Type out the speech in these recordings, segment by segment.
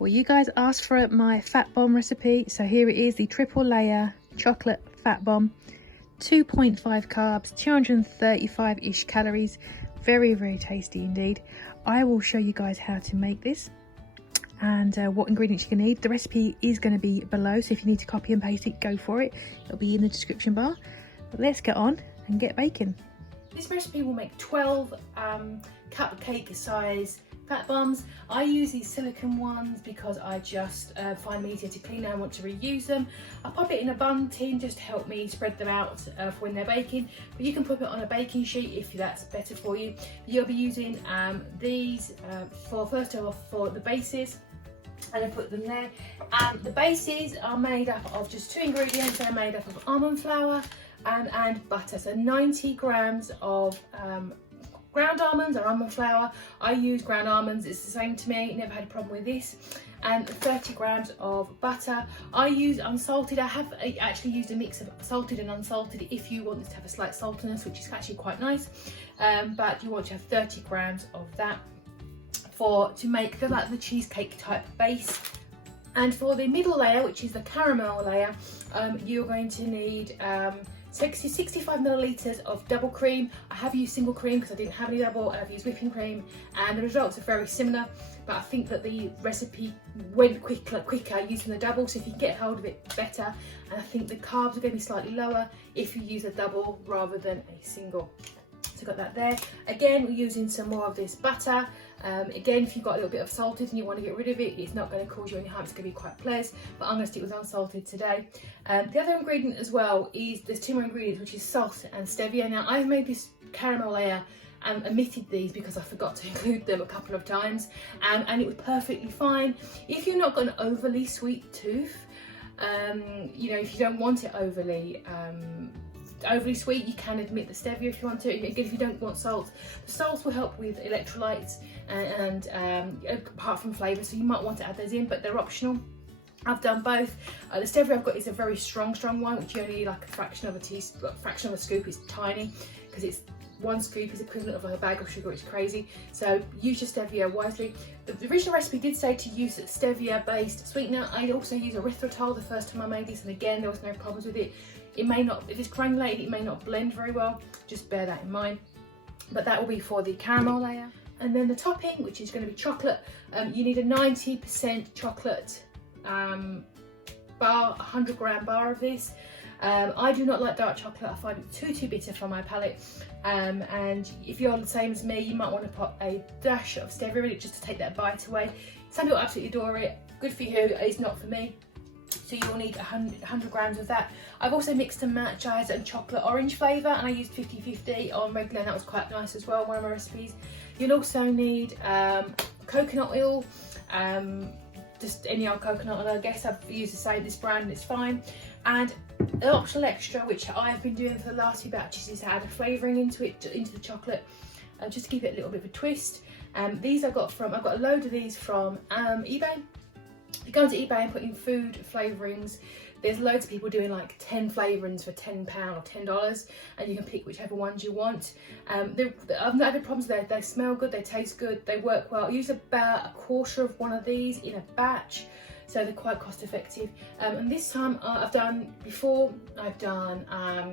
Well, you guys asked for my fat bomb recipe, so here it is, the triple layer chocolate fat bomb. 2.5 carbs, 235-ish calories. Very, very tasty indeed. I will show you guys how to make this and what ingredients you can need. The recipe is going to be below, so if you need to copy and paste it, go for it. It'll be in the description bar. But let's get on and get baking. This recipe will make 12 cupcake size fat bombs. I use these silicone ones because I just find them easier to clean and I want to reuse them. I pop it in a bun tin just to help me spread them out for when they're baking, but you can put it on a baking sheet if that's better for you. You'll be using these for first of all for the bases, and I put them there. The bases are made up of just 2 ingredients. They're made up of almond flour and butter, so 90 grams of ground almonds or almond flour. I use ground almonds, it's the same to me, never had a problem with this. And 30 grams of butter. I use unsalted. I have actually used a mix of salted and unsalted if you want this to have a slight saltiness, which is actually quite nice. But you want to have 30 grams of that to make the cheesecake type base. And for the middle layer, which is the caramel layer, you're going to need 65 millilitres of double cream. I have used single cream because I didn't have any double. I've used whipping cream and the results are very similar, but I think that the recipe went quicker using the double, so if you can get hold of it, better. And I think the carbs are going to be slightly lower if you use a double rather than a single. So got that there. Again, we're using some more of this butter. Again, if you've got a little bit of salted and you want to get rid of it, it's not going to cause you any harm, it's going to be quite pleasant, but I'm going to stick with unsalted today. The other ingredient as well is, there's 2 more ingredients, which is salt and stevia. Now, I've made this caramel layer and omitted these because I forgot to include them a couple of times, and it was perfectly fine. If you're not got an overly sweet tooth, you know, if you don't want it overly sweet, you can omit the stevia if you want to. Again, if you don't want salt, the salt will help with electrolytes and apart from flavour, so you might want to add those in, but they're optional. I've done both. The stevia I've got is a very strong one, which you only need like a fraction of a scoop. It's tiny because it's 1 scoop is equivalent of a bag of sugar. It's crazy. So use your stevia wisely. The original recipe did say to use stevia based sweetener. I also used erythritol the first time I made this, and again there was no problems with it. It may not, if it's granulated, it may not blend very well, just bear that in mind. But that will be for the caramel layer. And then the topping, which is going to be chocolate, you need a 90% chocolate bar, 100 gram bar of this. I do not like dark chocolate, I find it too bitter for my palate. And if you're the same as me, you might want to put a dash of stevia in it just to take that bite away. Some people absolutely adore it, good for you, it's not for me. So you'll need 100 grams of that. I've also mixed and matched. I had a chocolate orange flavour and I used 50-50 on regular, and that was quite nice as well, one of my recipes. You'll also need coconut oil, just any old coconut oil. I guess I've used this brand and it's fine. And an optional extra, which I've been doing for the last few batches, is to add a flavouring into the chocolate, just to give it a little bit of a twist. These I've got a load of these from eBay. You go onto eBay and put in food flavourings. There's loads of people doing like 10 flavourings for £10 or $10, and you can pick whichever ones you want. I've not had problems there. They smell good, they taste good, they work well. I use about a quarter of one of these in a batch, so they're quite cost effective. And this time I've done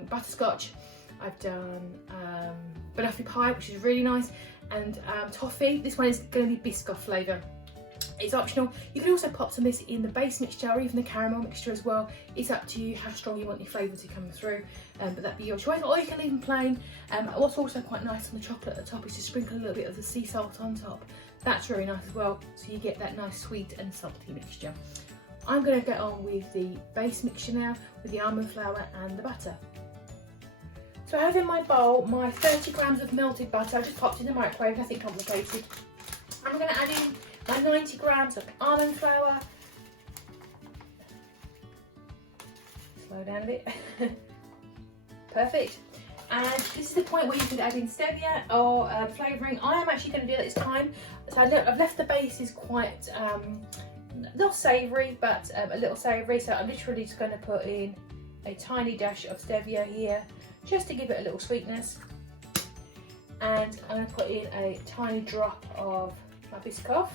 butterscotch, I've done banoffee pie, which is really nice, and toffee. This one is going to be Biscoff flavour. It's optional. You can also pop some of this in the base mixture or even the caramel mixture as well. It's up to you how strong you want your flavour to come through, but that'd be your choice. Or you can leave them plain. What's also quite nice on the chocolate at the top is to sprinkle a little bit of the sea salt on top. That's really nice as well, so you get that nice sweet and salty mixture. I'm going to get on with the base mixture now with the almond flour and the butter. So I have in my bowl my 30 grams of melted butter. I just popped in the microwave, nothing complicated. I'm going to add in my 90 grams of almond flour. Slow down a bit. Perfect. And this is the point where you can add in stevia or flavouring. I am actually going to do that this time. So I've left the bases quite, not savoury, but a little savoury. So I'm literally just going to put in a tiny dash of stevia here, just to give it a little sweetness. And I'm going to put in a tiny drop of my Biscoff.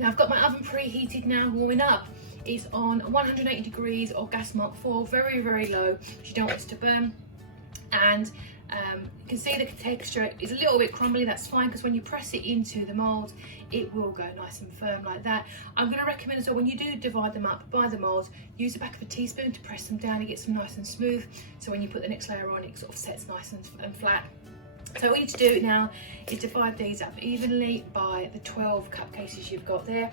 Now I've got my oven preheated now, warming up. It's on 180 degrees or gas mark 4, very, very low, because you don't want this to burn. And you can see the texture is a little bit crumbly. That's fine, because when you press it into the mould, it will go nice and firm like that. I'm going to recommend as well, when you do divide them up by the mould, use the back of a teaspoon to press them down and get them nice and smooth, so when you put the next layer on, it sort of sets nice and flat. So what you need to do now is divide these up evenly by the 12 cupcakes you've got there.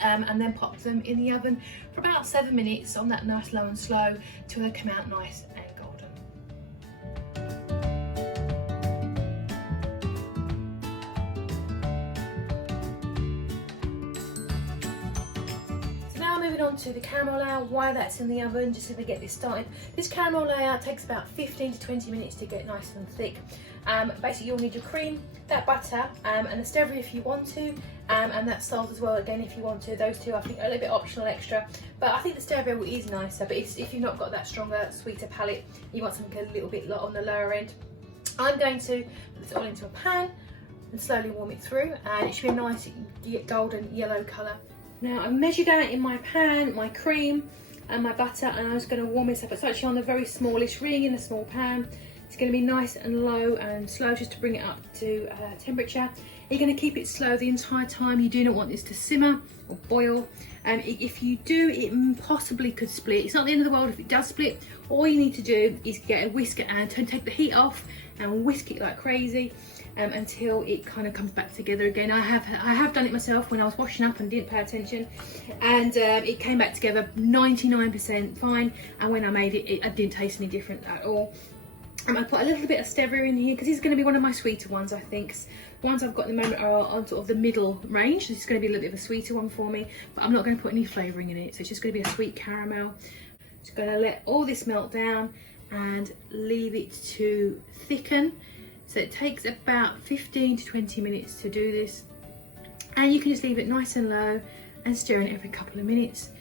And then pop them in the oven for about 7 minutes on that nice low and slow till they come out nice and golden. So now moving on to the caramel layer, while that's in the oven, just so we get this started. This caramel layer takes about 15 to 20 minutes to get nice and thick. Basically you'll need your cream, that butter, and the stevia if you want to, and that salt as well, again if you want to. Those two I think are a little bit optional extra, but I think the stevia is nicer. But if you've not got that stronger, sweeter palate, you want something a little bit on the lower end. I'm going to put this all into a pan and slowly warm it through, and it should be a nice golden yellow colour. Now I've measured out in my pan my cream and my butter, and I'm just going to warm this up. It's actually on the very smallest ring in a small pan. It's going to be nice and low and slow, just to bring it up to temperature. You're going to keep it slow the entire time. You do not want this to simmer or boil. If you do, it possibly could split. It's not the end of the world if it does split. All you need to do is get a whisker and take the heat off and whisk it like crazy until it kind of comes back together again. I have done it myself when I was washing up and didn't pay attention, and it came back together 99% fine. And when I made it, I didn't taste any different at all. I put a little bit of stevia in here because this is going to be one of my sweeter ones, I think. The ones I've got at the moment are on sort of the middle range. This is going to be a little bit of a sweeter one for me, but I'm not going to put any flavouring in it. So it's just going to be a sweet caramel. Just going to let all this melt down and leave it to thicken. So it takes about 15 to 20 minutes to do this. And you can just leave it nice and low and stir it every couple of minutes.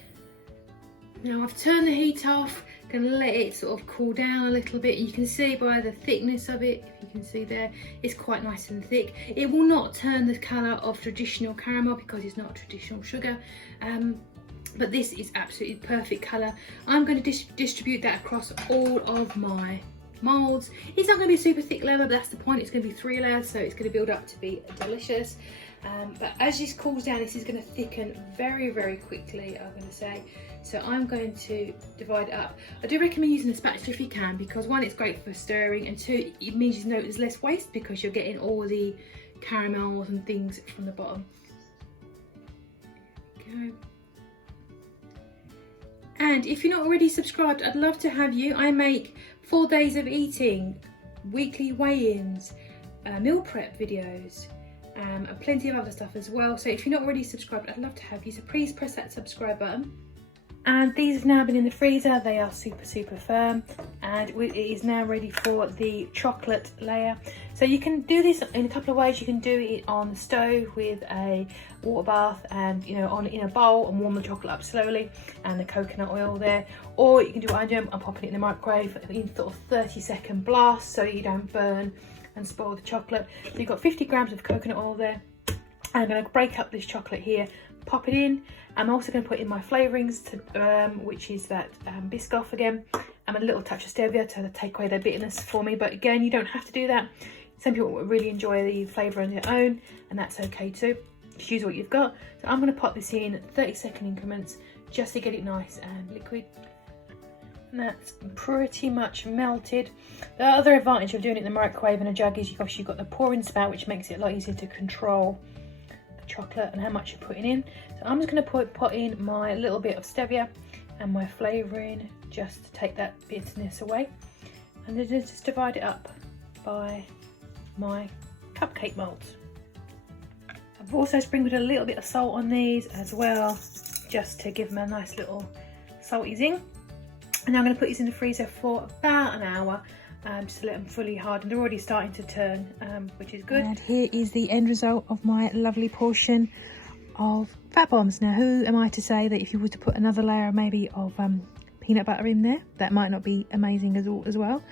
Now I've turned the heat off. Going to let it sort of cool down a little bit. You can see by the thickness of it, if you can see there, it's quite nice and thick. It will not turn the colour of traditional caramel because it's not traditional sugar, but this is absolutely perfect colour. I'm going to distribute that across all of my moulds. It's not going to be a super thick layer, but that's the point. It's going to be 3 layers, so it's going to build up to be delicious. But as this cools down, this is going to thicken very, very quickly, I'm going to say. So I'm going to divide it up. I do recommend using a spatula if you can, because 1, it's great for stirring, and 2, it means there's less waste because you're getting all the caramels and things from the bottom. There we go. And if you're not already subscribed, I'd love to have you. I make 4 days of eating, weekly weigh-ins, meal prep videos, and plenty of other stuff as well. So if you're not already subscribed, I'd love to have you. So please press that subscribe button. And these have now been in the freezer. They are super, super firm, and it is now ready for the chocolate layer. So you can do this in a couple of ways. You can do it on the stove with a water bath and, you know, in a bowl, and warm the chocolate up slowly, and the coconut oil there. Or you can do what I do, I'm popping it in the microwave in sort of 30-second blast so you don't burn and spoil the chocolate. So you've got 50 grams of coconut oil there. I'm going to break up this chocolate here, pop it in. I'm also going to put in my flavourings, which is that Biscoff again, and a little touch of stevia to take away the bitterness for me. But again, you don't have to do that. Some people really enjoy the flavour on their own, and that's okay too. Just use what you've got. So I'm going to pop this in 30-second increments just to get it nice and liquid. And that's pretty much melted. The other advantage of doing it in the microwave in a jug is you've got the pouring spout, which makes it a lot easier to control chocolate and how much you're putting in. So I'm just going to put in my little bit of stevia and my flavouring just to take that bitterness away, and then just divide it up by my cupcake moulds. I've also sprinkled a little bit of salt on these as well, just to give them a nice little salty zing. And now I'm going to put these in the freezer for about an hour, just to let them fully harden. They're already starting to turn, which is good. And here is the end result of my lovely portion of Fatbombs. Now, who am I to say that if you were to put another layer maybe of peanut butter in there, that might not be amazing as well,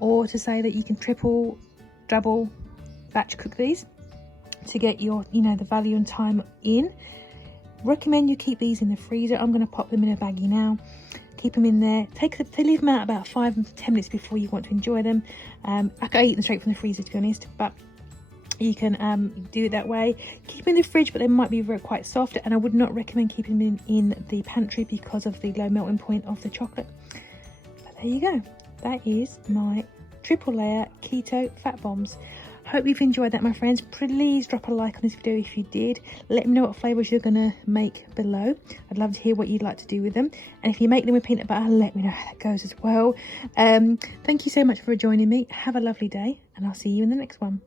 or to say that you can triple, double batch cook these. to get your, you know, the value and time in. Recommend you keep these in the freezer. I'm going to pop them in a baggie now. Keep them in there. Leave them out about 5 to 10 minutes before you want to enjoy them. I could eat them straight from the freezer, to be honest, but you can do it that way. Keep them in the fridge, but they might be quite soft, and I would not recommend keeping them in the pantry because of the low melting point of the chocolate. But there you go. That is my triple layer keto fat bombs. Hope you've enjoyed that, my friends. Please drop a like on this video if you did. Let me know what flavours you're gonna make below. I'd love to hear what you'd like to do with them, and if you make them with peanut butter, let me know how that goes as well. Thank you so much for joining me. Have a lovely day, and I'll see you in the next one.